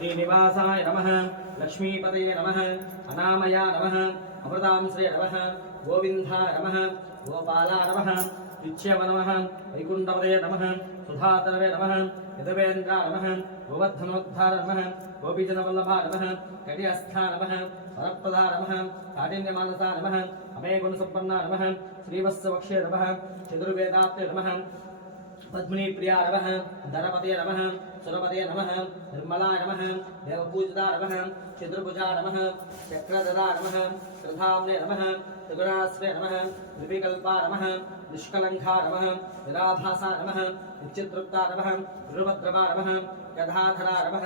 श्रीनिवासाय नमः लक्ष्मीपतये नमः अनामया नमः अमृतांश्रे नमः गोविन्दाय नमः गोपालाय नमः नित्यम नमः वैकुण्ठपतये नमः सुधातरवे नमः यदवेन्द्राय नमः गोवर्धनोद्धार नमः गोपीजनवल्लभाय नमः कटिहस्था नमः वरप्रदाय नमः काठिन्यमानसाय नमः अमेगुणसम्पन्नाय नमः श्रीवत्सवक्ष्ये नमः चतुर्वेदात्रे नमः पद्मिनीप्रियाय नमः धनपतये नमः सुरपतये नमः निर्मलाय नमः देवपूजिताय नमः चतुर्भुजाय नमः चक्रधराय नमः त्रिधाम्ने नमः त्रिगुणाश्रये नमः निर्विकल्पाय नमः निष्कलङ्काय नमः निराभासाय नमः निश्चितृप्ताय नमः गुरुभद्रवाय नमः गदाधराय नमः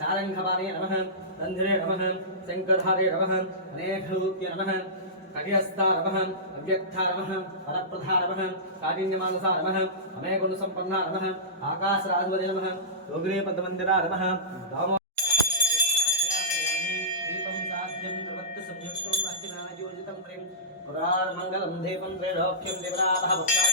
सारङ्गवाणे नमः नन्दिरे नमः शङ्खधारे नमः अनेकरूप्ये नमः कटिहस्ता नमः अव्यक्ता नमः वरप्रधा नमः काठिन्यमानसा नमः अमेगुणसम्पन्ना नमः आकाशराजवदे नमः योगिपदमन्दिरा नमः दीपं साध्यं सर्वत्र संयुक्तं वाक्यना योजितं प्रेम पुराणमङ्गलं दीपं त्रैलोक्यं देवरातः भक्ताः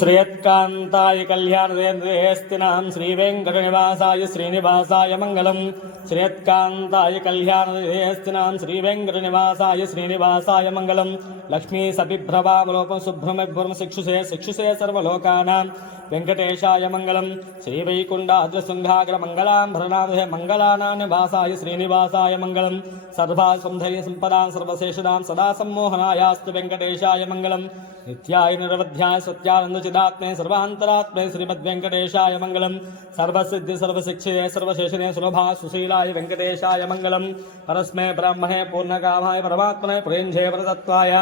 श्रेयत्कान्ताय कल्याणदेन्द्रेस्तिनां श्रीवेङ्कटनिवासाय श्रीनिवासाय मङ्गलम् श्रेयत्कान्ताय कल्याणदेस्तिनां श्रीवेङ्कटनिवासाय श्रीनिवासाय मङ्गलम् लक्ष्मी सबिभ्रवामलोपं शुभ्रमभ्रम शिक्षुषे सर्वलोकानां वेङ्कटेशाय मङ्गलम् श्रीवैकुण्ठाद्रशृङ्गाग्रमङ्गलाम्भरणामहे मङ्गलानानिवासाय श्रीनिवासाय मङ्गलम् सर्वासुन्धरी सम्पदां सर्वशेषदां सदा सम्मोहनायास्तु वेङ्कटेशाय मङ्गलम् नित्याय निरवध्याय सत्यानन्दचिदात्मे सर्वान्तरात्मे श्रीमद्वेङ्कटेशाय मङ्गलम् सर्वसिद्धि सर्वशिक्षिते सर्वशेषणे सुलभा सुशीलाय वेङ्कटेशाय मङ्गलम् परस्मै ब्राह्मणे पूर्णकामाय परमात्मने प्रेञ्झे वरदत्वाय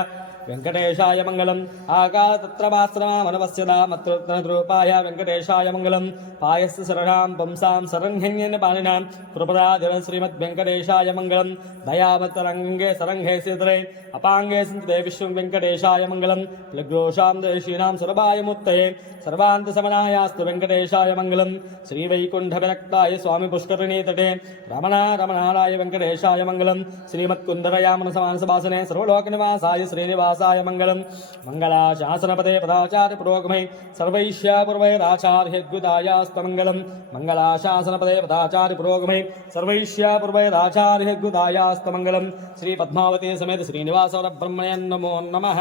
वेङ्कटेशाय मङ्गलम् आकाशत्रमाश्रमामनवस्यदामत्रूपाय वेङ्कटेशाय मङ्गलम् पायस्य शरणां पुंसां शरण्येन पाणिनां कृपदाजन श्रीमद्वेङ्कटेशाय मङ्गलम् दयावतरङ्गे सरङ्गे सिद्धरे अपाङ्गे सन्ते विश्वं वेङ्कटेशाय मङ्गलम् प्लग्रोषां देशीनां सुरभाय मुक्तये सर्वान्तसमनायास्तु वेङ्कटेशाय मङ्गलम् श्रीवैकुण्ठविरक्ताय स्वामी पुष्करिणी तटे रमणाराय वेङ्कटेशाय मङ्गलम् श्रीमत्कुन्दरयामनसमानसभासने सर्वलोकनिवासाय श्रीनिवासाय मङ्गलम् मङ्गलाशासनपदे पदाचार्य पुरोगमै सर्वैश्यापूर्वैराचार्यद्गुदायास्तमङ्गलम् मङ्गलाशासनपदे पदाचार्य पुरोगमै सर्वैश्यापूर्वैराचार्यद्गुदायास्तमङ्गलम् श्री पद्मावती समेत श्रीनिवासवरब्रह्मणे नमो नमः।